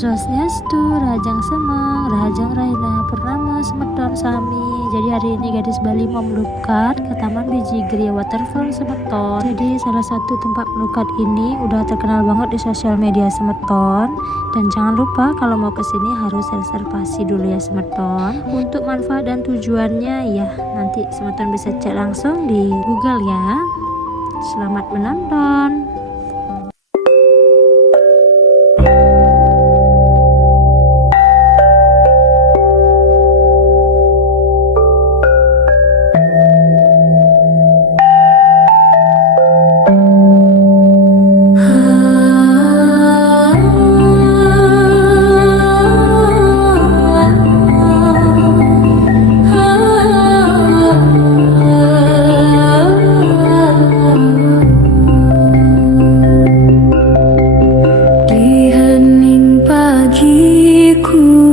Swastiastu, Rajang Semeng, Rajang Raina, Purnama Semeton Sami. Jadi hari ini gadis Bali mau melukat ke Taman Biji Gria Waterfall Semeton. Jadi salah satu tempat melukat ini udah terkenal banget di sosial media Semeton. Dan jangan lupa kalau mau kesini harus reservasi dulu ya Semeton. Untuk manfaat dan tujuannya ya nanti Semeton bisa cek langsung di Google ya. Selamat menonton.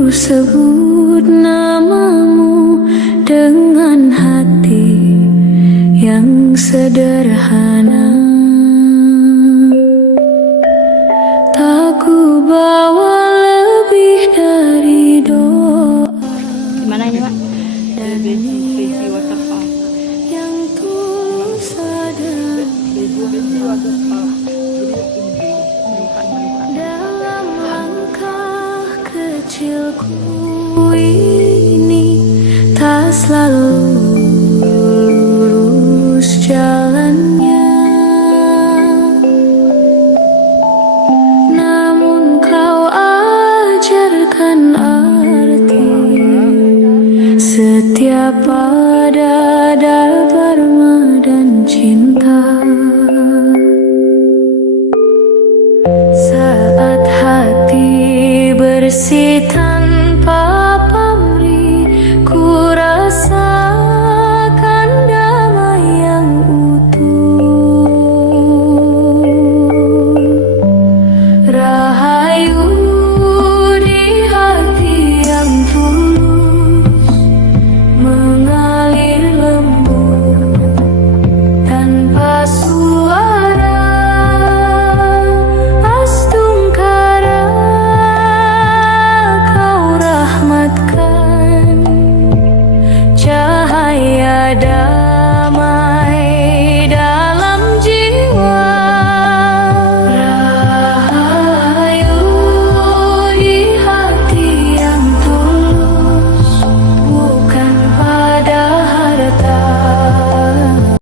Sebut namamu dengan hati yang sederhana. Tak ku bawa lebih dari doa. Gimana ini Pak? Dan Biji waterfall. yang tulus ada dalam langkah kecilku ini, tak selalu